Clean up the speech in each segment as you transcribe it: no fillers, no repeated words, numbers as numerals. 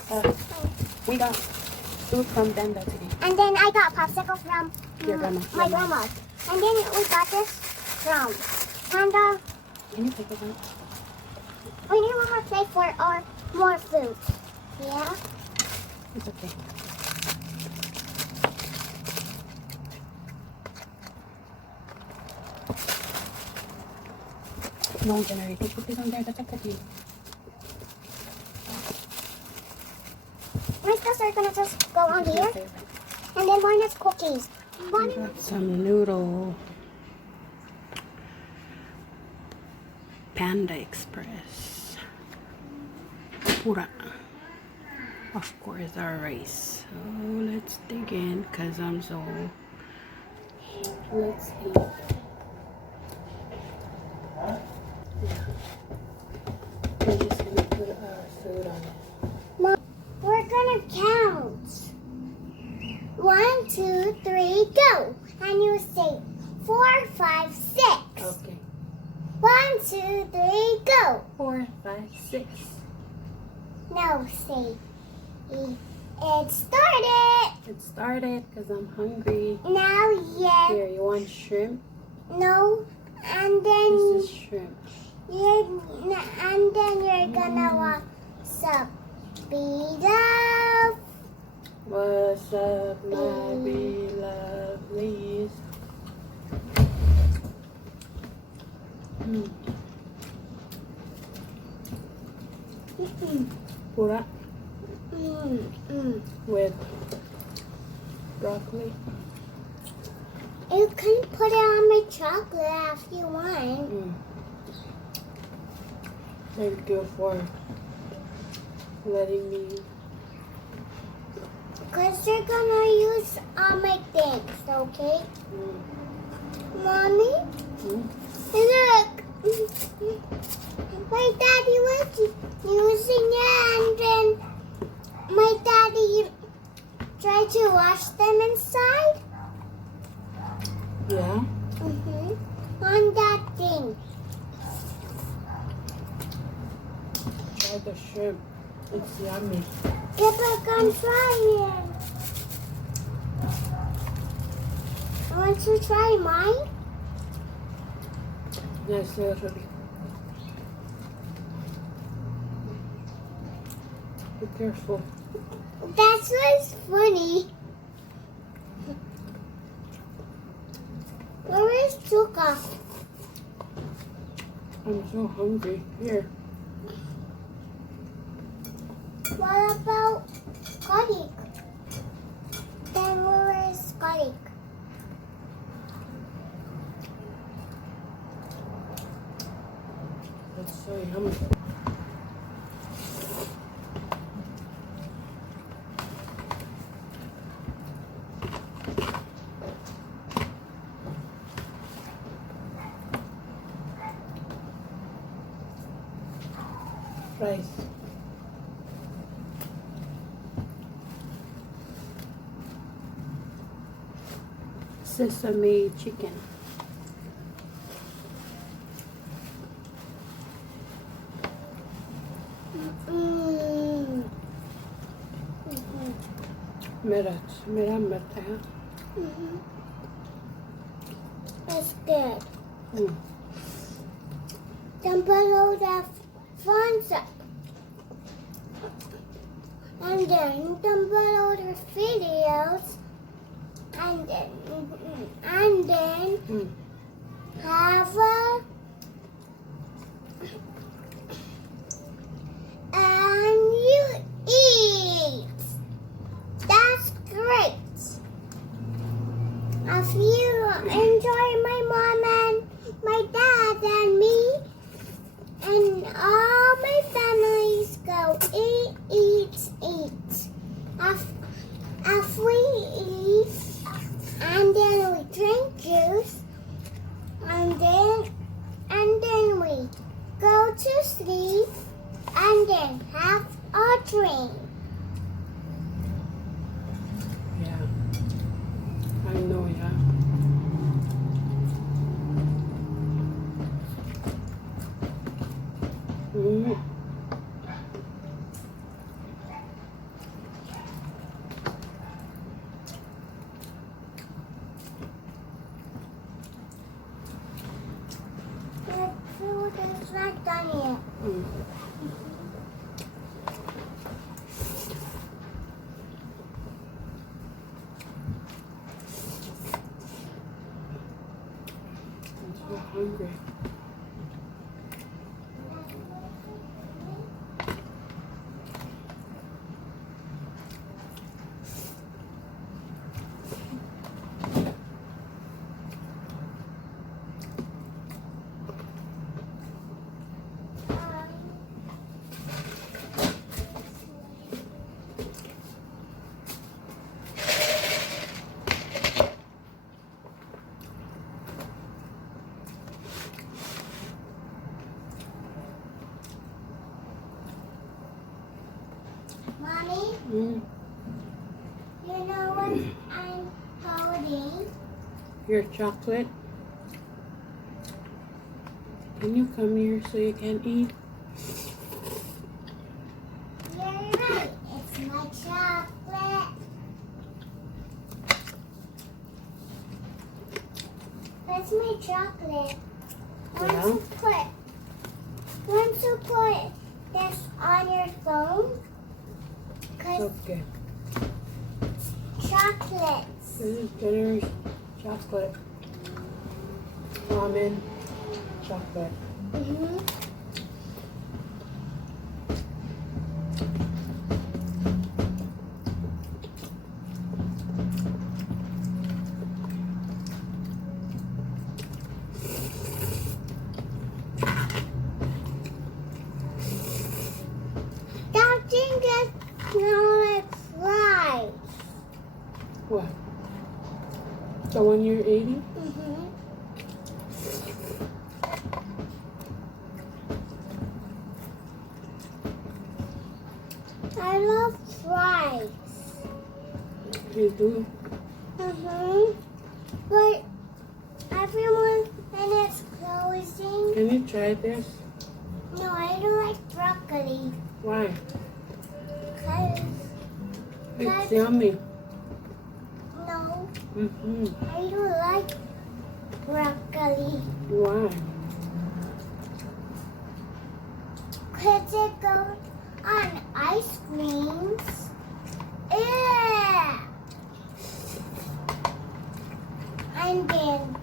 box. We got food from Benda today. And then I got popsicle from Your grandma. my grandma's. And then we got this from Panda. Can you pick it up? We need one more plate for our more food. Yeah? It's okay. No, generator. Put this on there. That's a cookie. My stuffs are gonna just go on here. And then one is cookies. I got some noodle. Panda Express. Pura. Of course, our rice. So let's dig in because I'm so. Let's eat. Yeah. We're just gonna put our food on it. Mom, we're gonna count. 1, 2, 3, go. And you say 4, 5, 6. Okay. 1, 2, 3, go. 4, 5, 6. No, say it started. It started because I'm hungry. Now, yeah. Here, you want shrimp? No, and then This is shrimp. you're gonna want some beat up. What's up, my belovelies? Pura with broccoli. You can put it on my chocolate if you want. Thank you for letting me. Because you're gonna use all my things, okay? Mommy? Look! My daddy was using it and then my daddy tried to wash them inside. Yeah? On that thing. Try the shrimp. It's yummy. Yeah, but I'm trying. Want to try mine? Yes, literally. Be careful. That's what's funny. Where is Chuukese? I'm so hungry. Here. What about Scotty? Then where is Scotty? That's so yummy. Rice. Sesame chicken. मेरा मरता है. That's good. Then below that phones up. And then below the videos. And then have a and you eat. That's great. If you enjoy my mom and my dad and me and all my families go eat. If we eat and then we drink juice and then we go to sleep and then have a drink. Yeah. I know, yeah. not done yet. Mm. I'm so hungry. Mommy, Mm. you know what I'm holding? Your chocolate. Can you come here so you can eat? You're right. It's my chocolate. That's my chocolate. Yeah. Once you put this on your phone, because Okay. chocolates. This is Jenner's chocolate. Almond chocolate. Mm-hmm. That thing gets like flies. What? The one you're eating? Mm-hmm. I love fries. You do? Mm-hmm. But everyone, when it's closing, Can you try this? no, I don't like broccoli. Why? Because, It's yummy. no, Mm-hmm. I don't like broccoli. Why? Because it goes on ice creams. Yeah. And then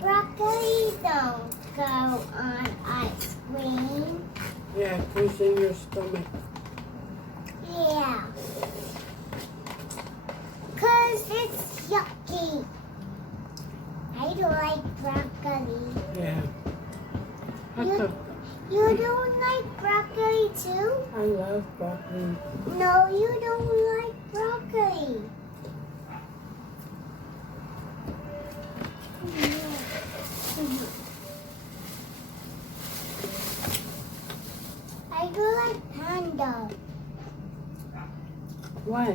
broccoli don't go on ice cream. Yeah, it goes in your stomach. Yeah. Because it's yucky. I don't like broccoli. Yeah. How You, come? you don't like broccoli too? I love broccoli. No, you don't like broccoli. I do like panda. Why?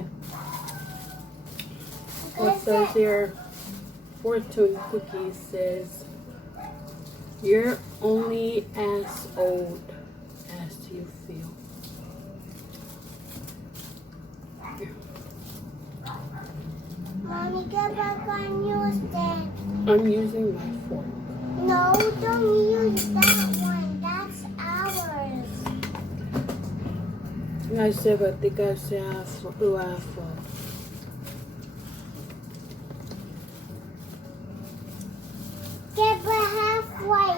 What Because says it, here? Fortune cookie says, you're only as old as you feel. Mommy, get back on your stand. I'm using my fork. No, don't use that one. That's ours. Nga siya tika siya waffle. Get back halfway.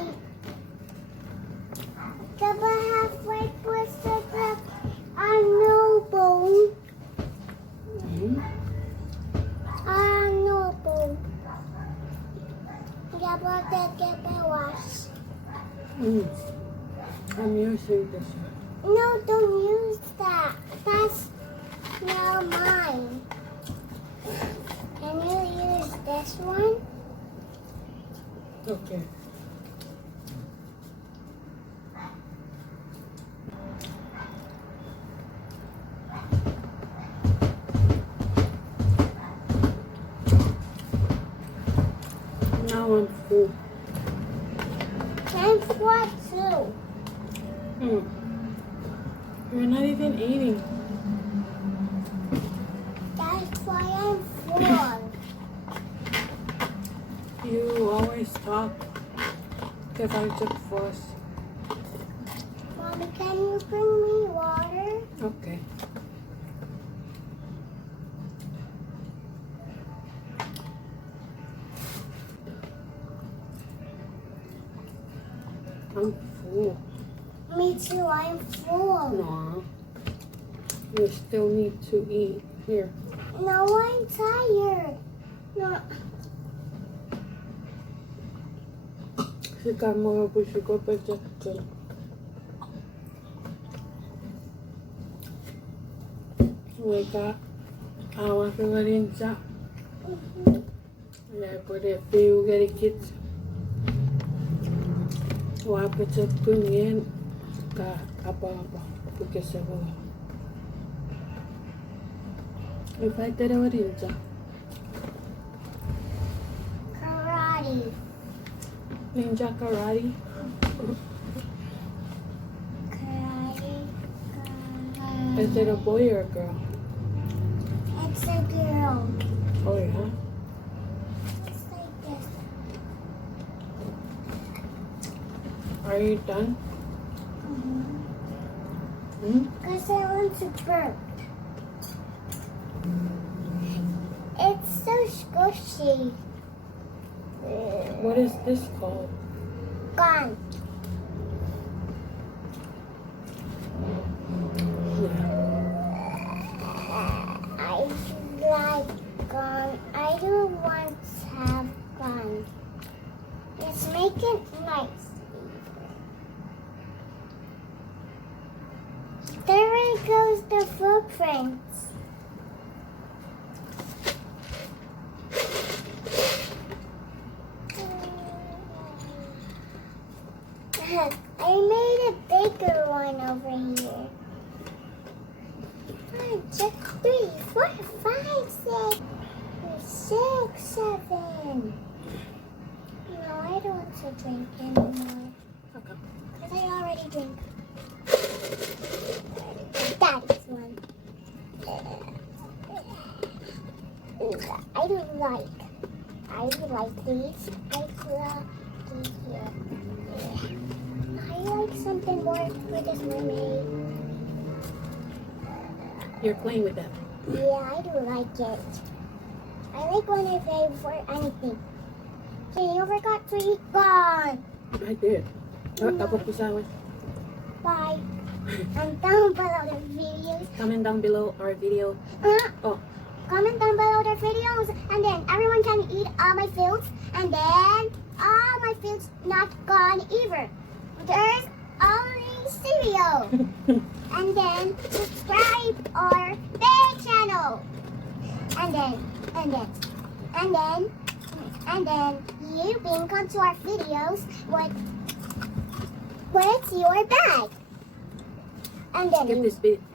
Get back halfway. Push the no bone. Mm-hmm. No bone. Get back wash. Mm. I'm using this one. No, don't use that. That's now mine. Can you use this one? Okay. Now I'm full. And what too? Mm. You're not even eating. That's why I'm full. You always talk. If I took first. Mommy, can you bring me water? Okay. I'm full. Me too, I'm full. No. You still need to eat. Here. No, I'm tired. No. Sika mo pushi ko pa dyan. Weka. Awa ka nga rin sa. Kaya po rin. Piyo ka rin kids. Wapit sa pungin. Ka apa-apa. Pagkasa ko. Ipaita rin rin sa. Karate. Ninja karate. Karate. Is it a boy or a girl? It's a girl. Oh yeah. It's like this. Are you done? Because I want to burp. It's so squishy. What is this called? Gone. I like gone. I don't want to have gone. Let's make it nice. There goes the footprints. I made a bigger one over here. 1, 2, 3, 4, 5, 6, 7. No, I don't want to drink anymore. Okay. Because I already drink. That is one. I don't like. I like these. I love these here. I like something more for this mermaid. You're playing with that. Yeah, I do like it. I like when I play for anything. Okay, you forgot to eat gone. I did. Tapos ko sa Bye. And down below the videos. Comment down below our video. Oh. Comment down below the videos, and then everyone can eat all my fields, and then all my fields not gone either. There's only cereal. And then subscribe our big channel. And then you can come to our videos with your bag. And then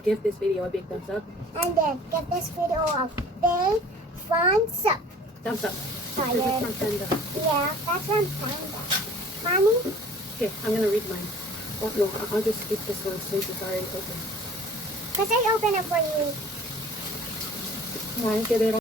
Give this video a big thumbs up. and then give this video a big thumbs up. Thumbs up. Tired. This is from Panda. Yeah, that's from Panda. Mommy? Okay, I'm gonna read mine. Oh no, I'll just skip this one since it's already open. Because I open it for you. Mine, get it